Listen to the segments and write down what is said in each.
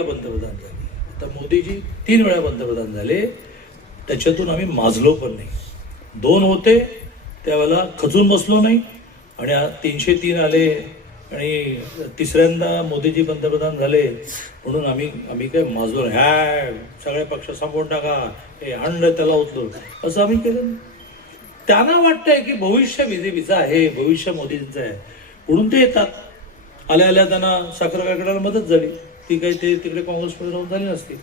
वेळा पंतप्रधान झाले. आता मोदीजी तीन वेळा पंतप्रधान झाले. त्याच्यातून आम्ही माजलो पण नाही. दोन होते त्यावेळेला खचून बसलो नाही. आणि तीनशे तीन आले आणि तिसऱ्यांदा मोदीजी पंतप्रधान झाले. म्हणून आम्ही आम्ही काय माजलो ह्या सगळे पक्ष संपवून टाका. हे अंड त्याला उचलून. असं आम्ही केलं. त्यांना वाटतंय की भविष्य बीजेपीचं आहे भविष्य मोदींचं आहे. म्हणून ते येतात. आल्या आल्या त्यांना साखर कारखान्याला मदत झाली. ती काही ते तिकडे काँग्रेसमध्ये राहून झाली नसती.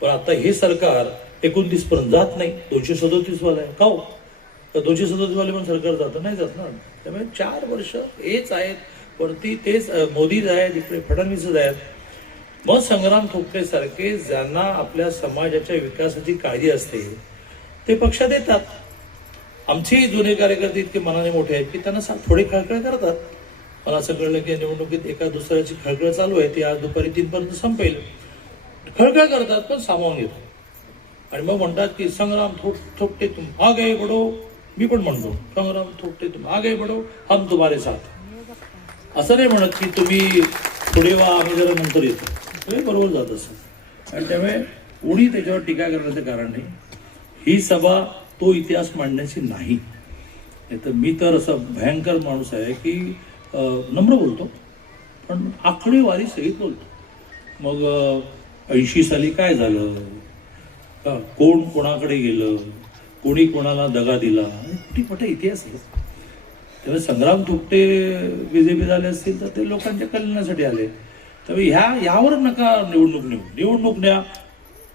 पण आता हे सरकार एकोणतीस पर्यंत जात नाही. दोनशे सदोतीस वाले आहे. का हो? तर दोनशे सदोतीस वाले पण सरकार जातं नाही जात ना. त्यामुळे चार वर्ष हेच आहेत. वरती तेच मोदीच आहेत इकडे फडणवीसच आहेत मग संग्राम थोपटे सारखे ज्यांना आपल्या समाजाच्या विकासाची काळजी असते ते पक्षात येतात आमचेही जुने कार्यकर्ते इतके मनाने मोठे आहेत की त्यांना सा- थोडी खळखळ करतात. मला असं कळलं की या निवडणुकीत एका दुसऱ्याची खळखळ चालू आहे ती आज दुपारी तीनपर्यंत संपेल. खळखळ करतात पण सामावून घेतात. आणि मग म्हणतात की संग्राम थोट थोपटे तुम आगे बडो मी पण म्हणतो संग्राम थोपटे तुम आगे बडो हम तुम्हारे साथ. असं नाही म्हणत की तुम्ही पुढे वा आम्ही जरा नंतर येतो. हे बरोबर जात असं. आणि त्यामुळे कोणी त्याच्यावर टीका करण्याचं कारण नाही. ही सभा तो इतिहास मांडण्याची नाही. तर मी तर असं भयंकर माणूस आहे की नम्र बोलतो पण आकडेवारी सहित बोलतो. मग ऐंशी साली काय झालं? का कोण कोणाकडे गेलं? कोणी कोणाला दगा दिला? कुठे मोठा इतिहास आहे. त्यामुळे संग्राम थोपटे बीजेपी झाले असतील तर ते लोकांच्या कल्याणासाठी आले. त्यामुळे ह्या ह्यावर नका निवडणूक नेऊ. निवडणूक द्या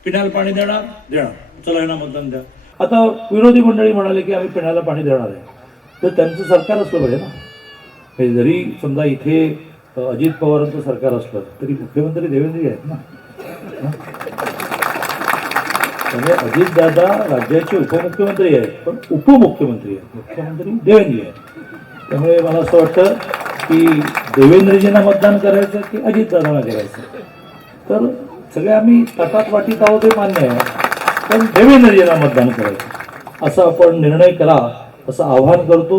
पिण्याला पाणी देणार? देणार. चला यांना मतदान द्या. आता विरोधी मंडळी म्हणाले की आम्ही पिण्याला पाणी देणार आहे. तर त्यांचं सरकार असलं पाहिजे ना. हे जरी समजा इथे अजित पवारांचं सरकार असलं तरी मुख्यमंत्री देवेंद्रजी आहेत ना? म्हणजे अजितदादा राज्याचे उपमुख्यमंत्री आहेत पण उपमुख्यमंत्री आहेत. मुख्यमंत्री देवेंद्री आहेत. त्यामुळे मला असं वाटतं की देवेंद्रजींना मतदान करायचं की अजितदादांना करायचं? तर सगळे आम्ही तटात वाटीत आहोत हे मान्य आहे पण देवेंद्रजींना मतदान करायचं. असं आपण निर्णय करा असं आव्हान करतो.